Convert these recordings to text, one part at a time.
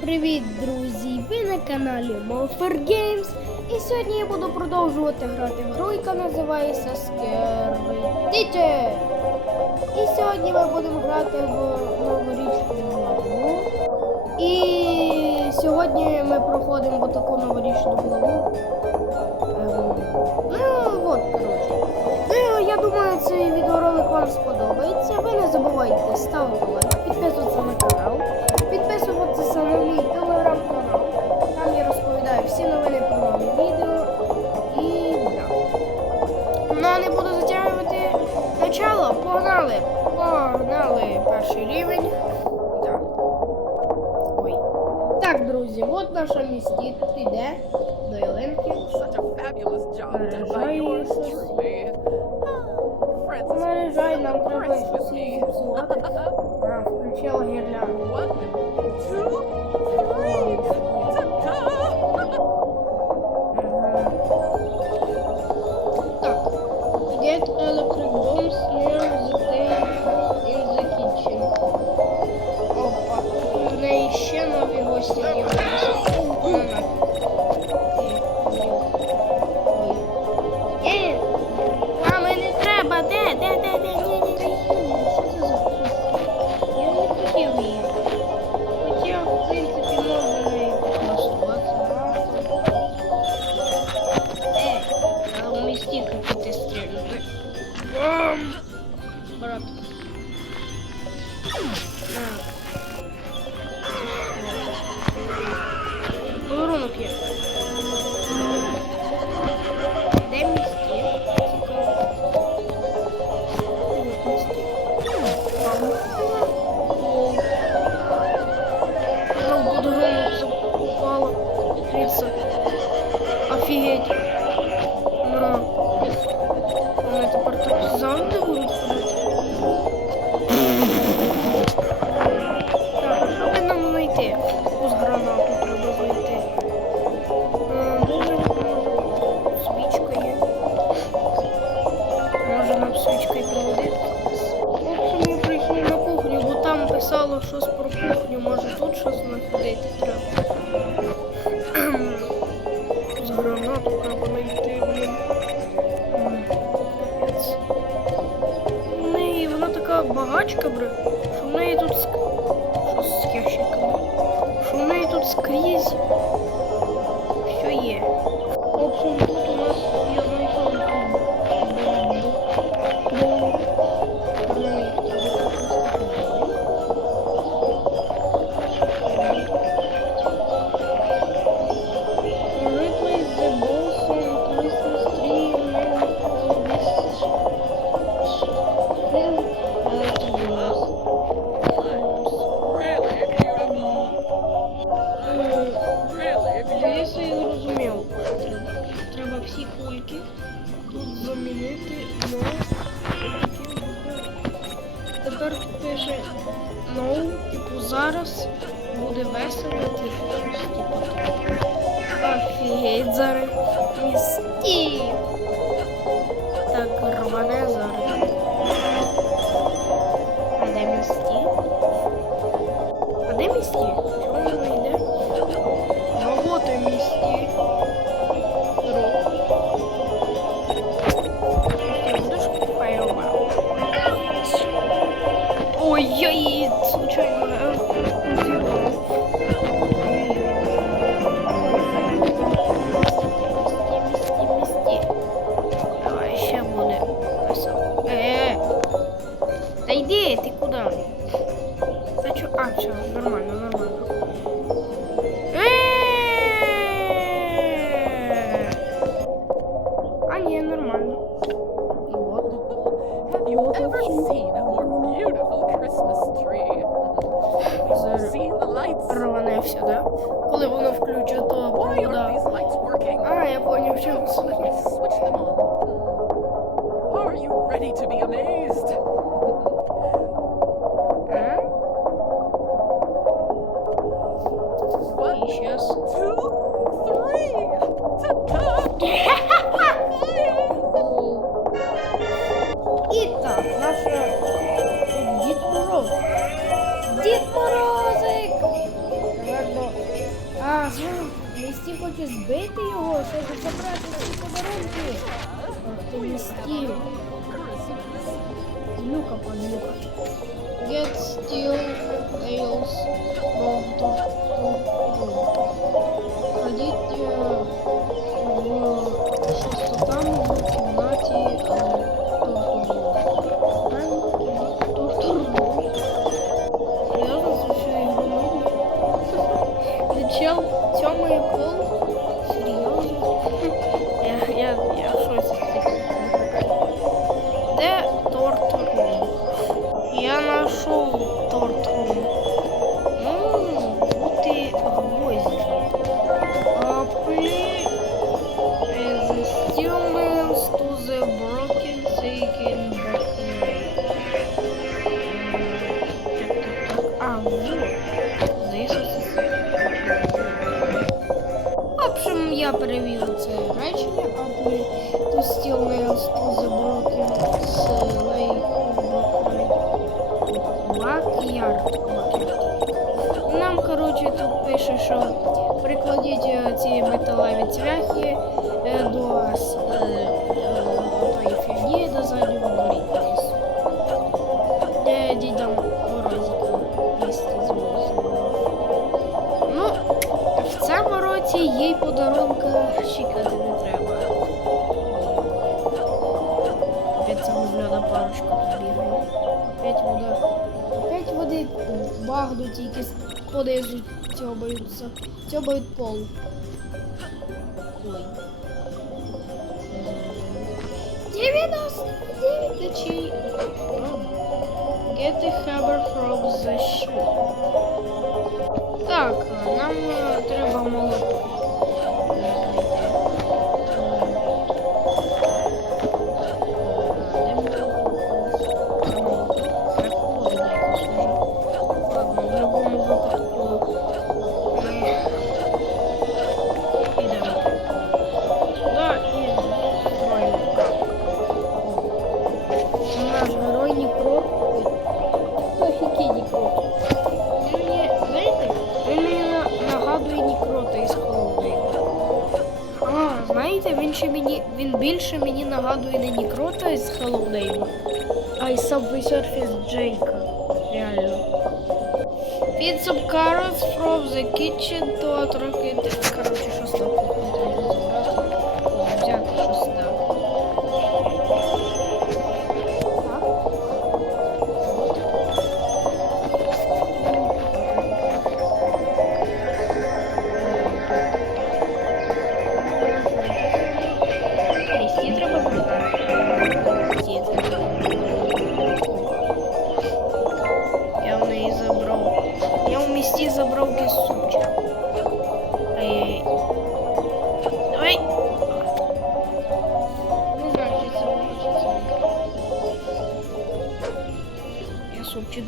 привіт, друзі! Ви на каналі Mofer Games. І сьогодні я буду продовжувати грати в гру, яка називається Scary Teacher. І сьогодні ми будемо грати в новорічну главу. І сьогодні ми проходимо таку новорічну главу. Ем, ну от, коротше. Ну, я думаю, цей відеоролик вам сподобається. Ви не забувайте ставити лайк. гривень. Да. Ой. Так, друзі, от наша місті тут іде до ялинки. Наряжай нам треба щось зіпсувати. からあ скрізь. тільки тут замінити на Тепер пише No, типу зараз буде весело, типу. Офігеть зараз. І стій. Так рване зараз. Never seen a more beautiful Christmas tree. I've seen the lights. Рваная вся, да? Коли воно включу, то Why are these lights working? А, я понял, в суть. Місті хоче збити його, щоб забрати всі подарунки. Ах ти місті. Злюка падлюка. Get steel nails from the Ходіть я це речення, а то стіл the broken slave Backyard. Нам, коротше, тут пише, що прикладіть е, ці металеві цвяхи е, до с- багнуть, які понизу цьобаються. Цьобають пол. Ой. 99 ночей. Get the hammer from the ship. Так, нам е, треба молоко. Нікрота із Hello Neighbor, а із Subway Surface Джейка. Реально. Some carrots from the kitchen to attract... коротше, щось там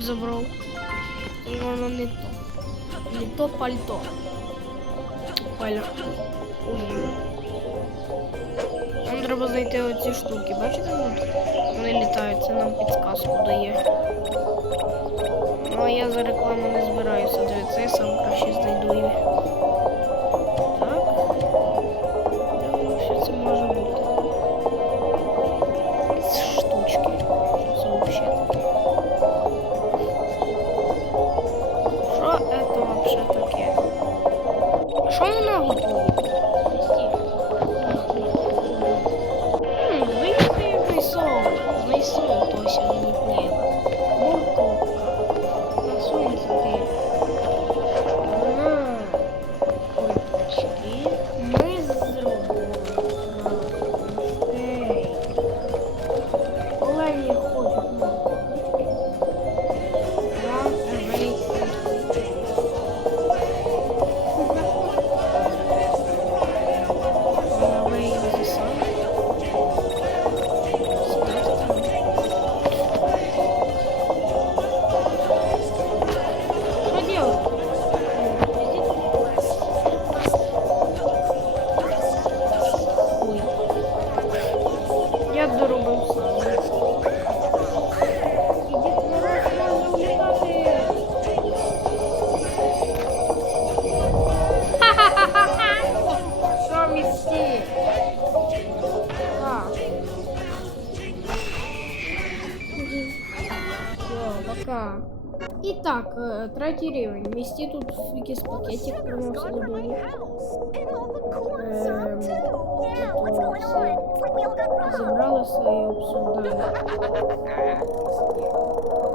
Я забрал. І воно не то. Не то пальто. Пальто. Нам треба знайти оці штуки. Бачите? Тут? Вони літають, це нам підсказку дає. Ну а я за рекламу не збираюся дивитися, я сам краще знайду її. Так, е, третій рівень. Місті тут якийсь пакетик приносили додому. Ем, ем, Зібралися і обсуждали.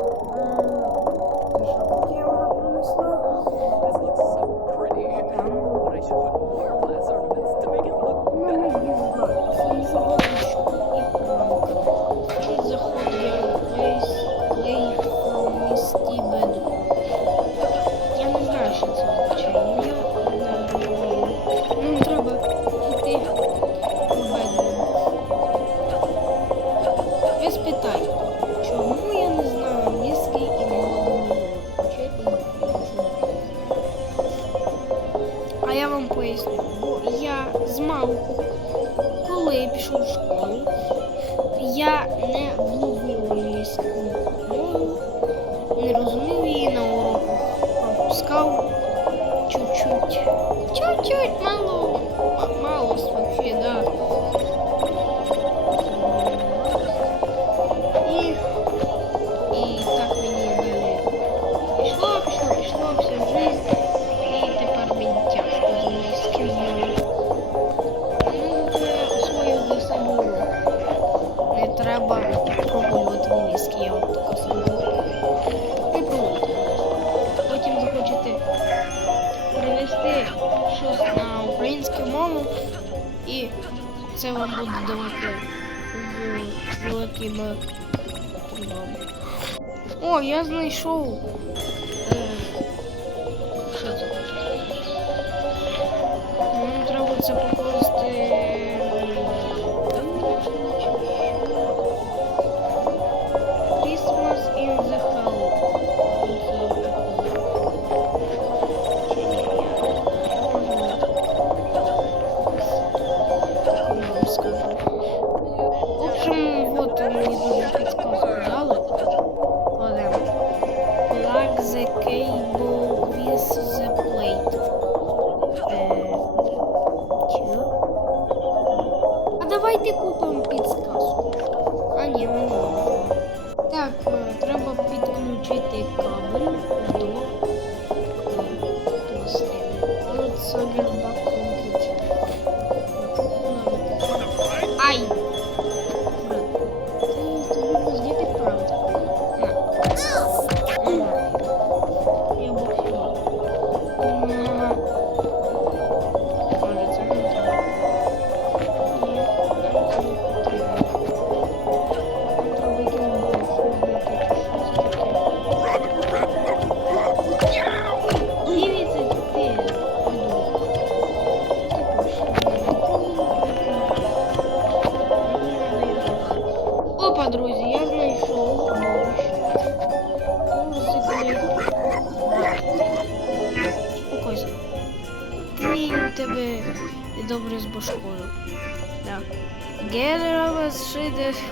поясню, бо я з малку, коли пішов в школу, я не влюблююсь. вам буду давати э, великими. О, я нашел. Що це? Мені треба це.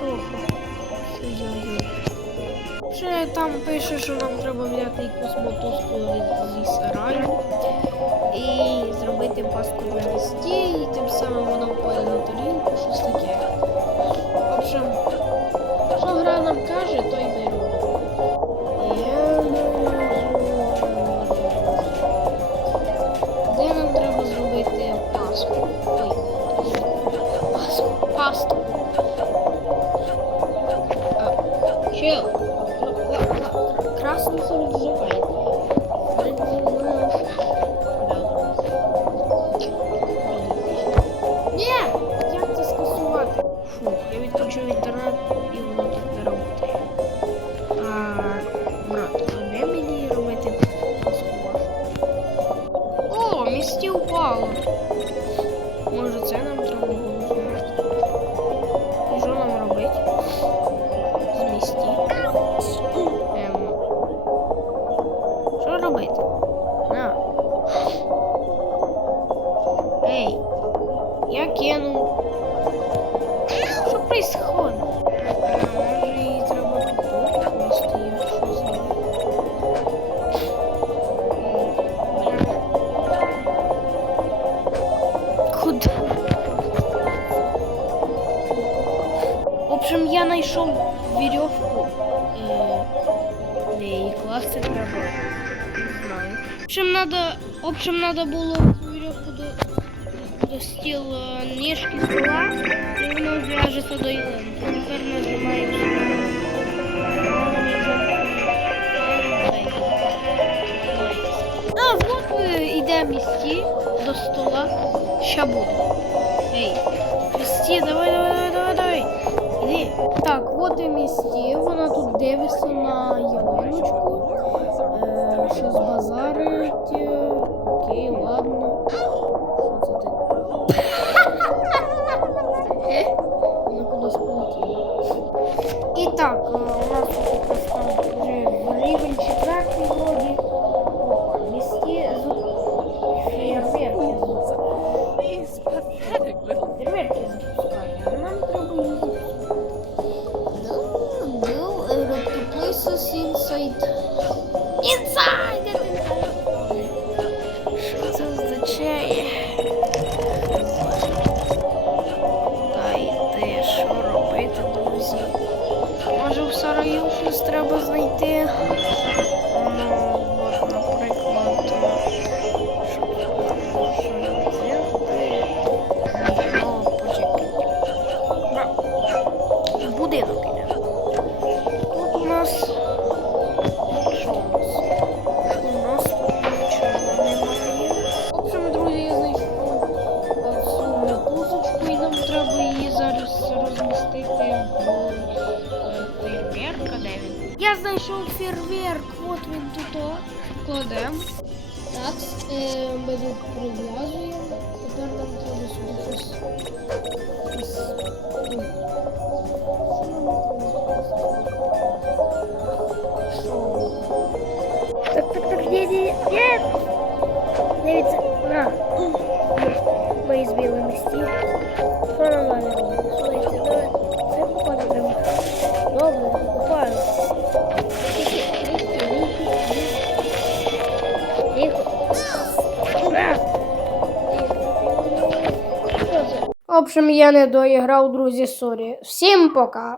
Що я роблю? Ще там пише, що нам треба взяти якусь мотузку зі сараю і зробити паску в листі, і тим самим вона впаде на тарілку, щось таке. В общем, що гра нам каже, то й ми робимо. Я Де нам треба зробити паску? Ой, паску. пасту. Нет, я це скасувати? Фух, я ведь відключу интернет. Эй, я кинул. Что происходит? Куда? В общем, я нашел веревку. Да и класс это. Не знаю. В общем, надо, в общем, надо было до стіл е, ніжки стола і воно в'яжеться до ялинки. Тепер нажимаємо. А от йде місті до стола. Ща буде. Ей, місті, давай, давай, давай, давай. Іди. Так, от і місті, вона тут дивиться на ялиночку, е, що з базар. общем, я не доіграв, друзі, сорі. Всім пока!